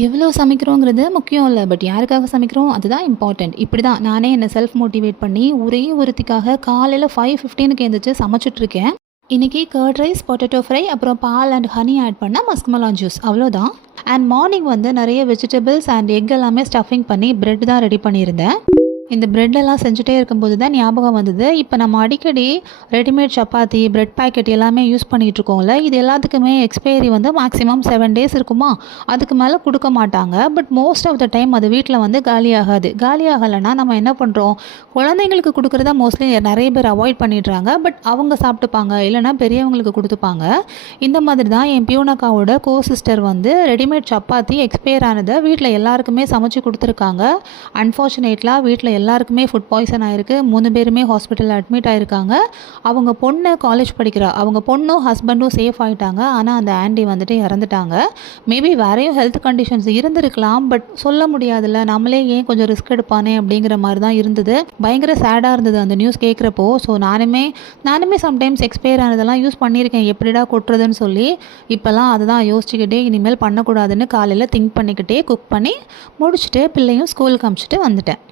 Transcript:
எவ்வளோ சமைக்கிறோங்கிறது முக்கியம் இல்ல. பட் யாருக்காக சமைக்கிறோம் அதுதான் இம்பார்ட்டன்ட். இப்படி தான் நானே என்ன செல்ஃப் மோட்டிவேட் பண்ணி ஒரே ஒருத்திக்காக காலையில 5:15க்கு எந்திரிச்சு சமைச்சுட்ருக்கேன். இன்னைக்கு கர்ட் ரைஸ், பொட்டேட்டோ ஃப்ரை, அப்புறம் பால் அண்ட் ஹனி ஆட் பண்ண மஸ்க் மெலான் ஜூஸ் அவ்வளோதான். அண்ட் மார்னிங் வந்து நிறைய வெஜிடபிள்ஸ் அண்ட் எக் எல்லாமே ஸ்டஃபிங் பண்ணி பிரெட் தான் ரெடி பண்ணியிருந்தேன். இந்த பிரெட் எல்லாம் செஞ்சுட்டே இருக்கும்போது தான் ஞாபகம் வந்தது. இப்போ நம்ம அடிக்கடி ரெடிமேட் சப்பாத்தி, பிரெட் பாக்கெட் எல்லாமே யூஸ் பண்ணிகிட்டு இருக்கோம்ல. இது எல்லாத்துக்குமே எக்ஸ்பைரி வந்து மேக்ஸிமம் 7 டேஸ் இருக்குமா? அதுக்கு மேலே கொடுக்க மாட்டாங்க. But most of the time அது வீட்டில் வந்து காலியாகாது. காலியாகலைன்னா நம்ம என்ன பண்ணுறோம், குழந்தைங்களுக்கு கொடுக்குறத மோஸ்ட்லி நிறைய பேர் அவாய்ட் பண்ணிடுறாங்க. பட் அவங்க சாப்பிட்டுப்பாங்க, இல்லைனா பெரியவங்களுக்கு கொடுத்துப்பாங்க. இந்த மாதிரி தான் என் பியூனக்காவோட சிஸ்டர் வந்து ரெடிமேட் சப்பாத்தி எக்ஸ்பயர் ஆனதை வீட்டில் எல்லாருக்குமே சமைச்சு கொடுத்துருக்காங்க. அன்ஃபார்ச்சுனேட்லாக வீட்டில் எல்லாருக்குமே ஃபுட் பாய்சன் ஆயிருக்கு. 3 பேருமே ஹாஸ்பிட்டலில் அட்மிட் ஆயிருக்காங்க. அவங்க பொண்ணு காலேஜ் படிக்கிறா. அவங்க பொண்ணும் ஹஸ்பண்டும் சேஃப் ஆகிட்டாங்க. ஆனால் அந்த ஆண்டி வந்துட்டு இறந்துட்டாங்க. மேபி வேறையும் ஹெல்த் கண்டிஷன்ஸ் இருந்திருக்கலாம். பட் சொல்ல முடியாதுல்ல, நம்மளே ஏன் கொஞ்சம் ரிஸ்க் எடுப்பானே அப்படிங்கிற மாதிரி தான் இருந்தது. பயங்கர சேடாக இருந்தது அந்த நியூஸ் கேட்குறப்போ. ஸோ நானுமே சம்டைம்ஸ் எக்ஸ்பயர் ஆனதெல்லாம் யூஸ் பண்ணியிருக்கேன், எப்படிடா கொட்டுறதுன்னு சொல்லி. இப்போல்லாம் அதுதான் யோசிச்சுக்கிட்டே இனிமேல் பண்ணக்கூடாதுன்னு காலையில் திங்க் பண்ணிக்கிட்டே குக் பண்ணி முடிச்சுட்டு பிள்ளையும் ஸ்கூலுக்கு அனுப்பிச்சிட்டு வந்துட்டேன்.